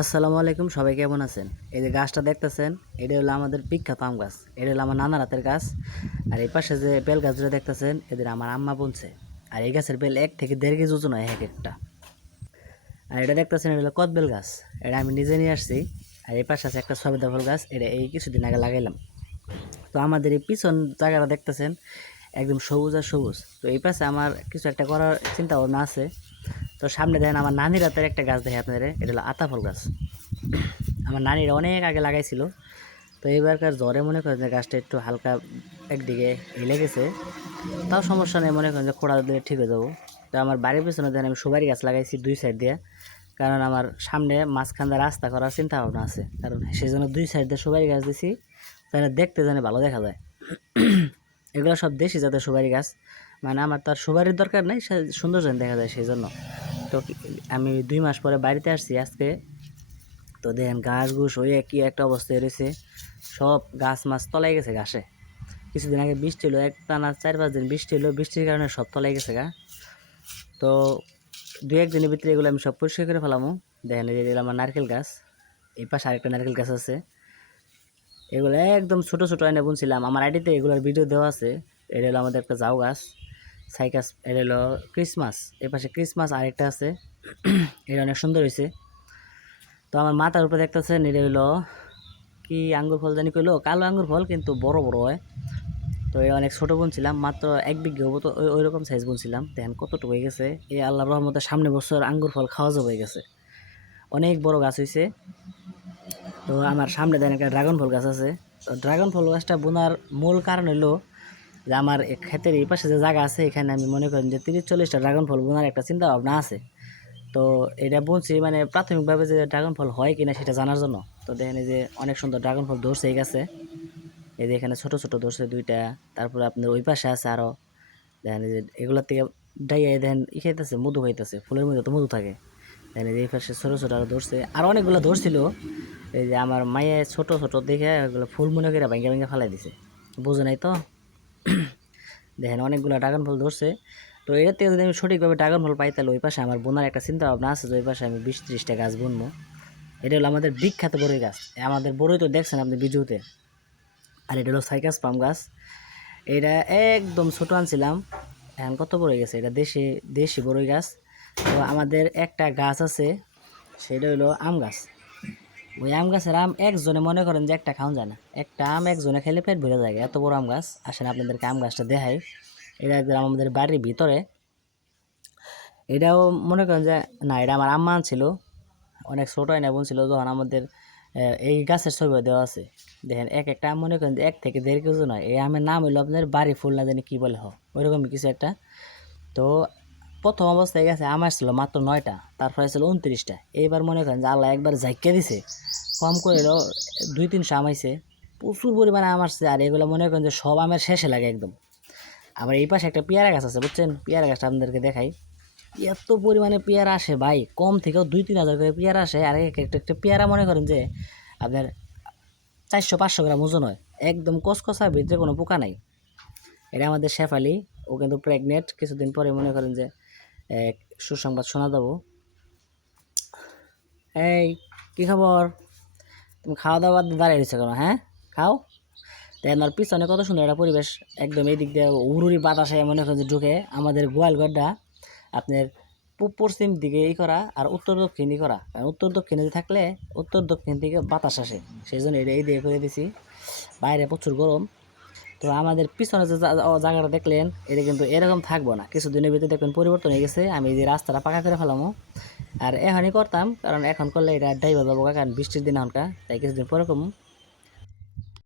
আসসালামু আলাইকুম, সবাই কেমন আছেন? এই যে গাছটা দেখতেছেন, এটা হলো আমাদের বিখ্যাত আম গাছ। এটা হলো আমার নানার হাতের গাছ। আর এই পাশে যে বেল গাছটা দেখতেছেন, এদের আমার আম্মা বুনছে। আর এই গাছের বেল এক থেকে দেড় কেজি ওজন হয় এক একটা। আর এটা দেখতেছেন, এটা হলো কদবেল গাছ। এটা আমি নিজে নিয়ে আসছি। আর এই পাশে আছে একটা সবেদা ফল গাছ, এটা এই কিছুদিন আগে লাগাইলাম। তো আমাদের এই পিছন জায়গাটা দেখতেছেন, একদম সবুজ আর সবুজ। তো এই পাশে আমার কিছু একটা করার চিন্তা ভাবনা আছে। তো সামনে দেখেন আমার নানির হাতের একটা গাছ দেখে আপনাদের, এটা হলো আতা ফল গাছ। আমার নানিরা অনেক আগে লাগাইছিল, তো এবারকার জ্বরে মনে করেন যে গাছটা একটু হালকা একদিকে হেলে গেছে। তাও সমস্যা নেই, মনে করেন যে খোড়া দিলে ঠিক হয়ে যাব। তো আমার বাড়ির পিছনে দেখেন আমি সুপারি গাছ লাগাইছি দুই সাইড দিয়ে, কারণ আমার সামনে মাঝখান দিয়ে রাস্তা করার চিন্তা ভাবনা আছে। কারণ সেই জন্য দুই সাইড দিয়ে সুপারি গাছ দিছি তাহলে দেখতে জানি ভালো দেখা যায়। এগুলো সব দেশি জাতের সুপারি গাছ মানে আমার তার সুপারির দরকার নেই সুন্দর যেন দেখা যায় সেই জন্য তো আমি দুই মাস পরে বাড়িতে আসছি আজকে। তো দেখেন ঘাস ঘুষ হয়ে কি একটা অবস্থায় রয়েছে। সব গাছ মাছ তলাই গেছে ঘাসে। কিছুদিন আগে বৃষ্টি হলো এক টানা চার পাঁচ দিন বৃষ্টি হলো, বৃষ্টির কারণে সব তলাই গেছে গা। তো দু একদিনের ভিতরে এগুলো আমি সব পরিষ্কার করে ফেলামো। দেখেন এই যে আমার নারকেল গাছ, এই পাশে আরেকটা নারকেল গাছ আছে। এগুলো একদম ছোট ছোট এনে বুনছিলাম। আমার আইডিতে এগুলোর ভিডিও দেওয়া আছে। এটা হলো আমাদের একটা জাউ গাছ। সাইকাস, এটা হলো ক্রিসমাস। এর পাশে ক্রিসমাস আরেকটা আছে। এটা অনেক সুন্দর হয়েছে। তো আমার মাথার উপরে দেখতেছেন, এটা হলো কি আঙ্গুর ফল জানি কইলো? কালো আঙ্গুর ফল, কিন্তু বড় বড় হয়। তো এটা অনেক ছোটো বুনছিলাম, মাত্র এক বিঘে হব তো ওই রকম সাইজ বুনছিলাম। দেখেন কতটুকু হয়ে গেছে। এই আল্লাহ রহমতে সামনে বছর আঙ্গুর ফল খাওয়া যাবে হয়ে গেছে। অনেক বড় গাছ হয়েছে তো আমার সামনে দেখেন একটা ড্রাগন ফল গাছ আছে। তো ড্রাগন ফল গাছটা বোনার মূল কারণ হলো যে আমার ক্ষেতের এই পাশে যে জায়গা আছে, এখানে আমি মনে করেন যে তিরিশ চল্লিশটা ড্রাগন ফল বোনার একটা চিন্তা ভাবনা আছে। তো এটা বলছি মানে প্রাথমিকভাবে যে ড্রাগন ফল হয় কিনা সেটা জানার জন্য। তো দেখেন যে অনেক সুন্দর ড্রাগন ফল ধরছে এই গাছে। এই যে এখানে ছোট ছোট ধরছে দুইটা, তারপরে আপনার ওই পাশে আছে আরও দেখেন যে এগুলোর থেকে ডাইয়া দেখেন ই খাইতেছে, মধু খাইতেছে, ফুলের মধ্যে তো মধু থাকে। দেখেন এই পাশে ছোটো ছোটো আরও ধরছে। আর অনেকগুলো ধরছিল। এই যে আমার মায়ে ছোট ছোট দেখে ওগুলো ফুল মনে করে ভেঙে ভেঙে ফেলাই দিছে। বুঝে নাই তো? দেখেন, অনেকগুলো ড্রাগন ফল ধরছে। তো এর থেকে যদি আমি সঠিকভাবে ড্রাগন ফল পাই, তাহলে ওই পাশে আমার বোনার একটা চিন্তা ভাবনা আছে যে ওই পাশে আমি বিশ ত্রিশটা গাছ বুনবো। এটা হলো আমাদের বিখ্যাত বড়ই গাছ। আমাদের বড়ই তো দেখছেন আপনি বিজুতে আর এটা হলো সাইকাস পাম গাছ। এটা একদম ছোট আনছিলাম। এখন কত বড়ই গেছে? এটা দেশি দেশি বড়ই গাছ। তো আমাদের একটা গাছ আছে, সেটা হলো আম গাছ। ওই আম গাছের আম একজনে মনে করেন যে একটা খাওয়া যায় না। একটা আম একজনে খেলে পেট ভরে যায় এত বড় আম গাছ। আসেন আপনাদেরকে আম গাছটা দেখাই। এটা একদম আমাদের বাড়ির ভিতরে। এটাও মনে করেন যে, না, এটা আমার আম্মা ছিল অনেক ছোটো এনে ছিল, যখন আমাদের এই গাছের ছবি দেওয়া আছে। দেখেন, এক একটা আম মনে করেন যে এক থেকে দেড় কেজি নয়। এই আমের নাম হলো আপনার বাড়ি ফুল না জানি কী বলে হ। ওইরকমই কিছু একটা। তো প্রথম অবস্থায় গেছে, আমার ছিল মাত্র নয়টা, তারপরে ছিল উনত্রিশটা। এইবার মনে করেন যে আল্লাহ একবার জাইকা দিছে, কম করে দুই তিনশো আমাইছে প্রচুর পরিমাণে আম আসছে আর এগুলো মনে করেন যে সব আমের শেষে লাগে একদম। আবার এই পাশে একটা পেয়ারা গাছ আছে, বুঝছেন? পেয়ারা গাছটা আপনাদেরকে দেখাই। এত পরিমাণে পেয়ারা আসে ভাই, কম থেকেও দুই, তিন হাজার করে পেয়ারা আসে, আর এক একটা একটা পেয়ারা মনে করেন যে আপনার চারশো, পাঁচশো গ্রাম ওজন হয়। একদম কসকসা ভিতরে কোনো পোকা নাই। এটা আমাদের শেফালি, ও কিন্তু প্রেগনেন্ট কিছুদিন পরে মনে করেন যে এক সুসংবাদ শোনা দেবো। এই, কী খবর? তুমি খাওয়া দাওয়া দাঁড়িয়ে রয়েছে কেন হ্যাঁ? খাও। দেখেন আর পিছনে কত সুন্দর একটা পরিবেশ। একদম এই দিক দিয়ে উড়ুরি বাতাসে মনে করেন যে ঢুকে। আমাদের গোয়ালঘরটা আপনার পশ্চিম দিকে ই করা আর উত্তর দক্ষিণ ই করা। কারণ উত্তর দক্ষিণে থাকলে উত্তর দক্ষিণ থেকে বাতাস আসে। সেই জন্য এটা এই দিয়ে করে দিছি। বাইরে প্রচুর গরম। তো আমাদের পিছনে যে জায়গাটা দেখলেন, এটা কিন্তু এরকম থাকব না। কিছুদিনের ভিতরে দেখবেন পরিবর্তন হয়ে গেছে, আমি যে রাস্তাটা পাকা করে ফেলামো। আর এখনই করতাম, কারণ এখন করলে এটা ড্রাইভার পাবো কারণ বৃষ্টির দিন এখনকার, তাই কিছুদিন পরে করব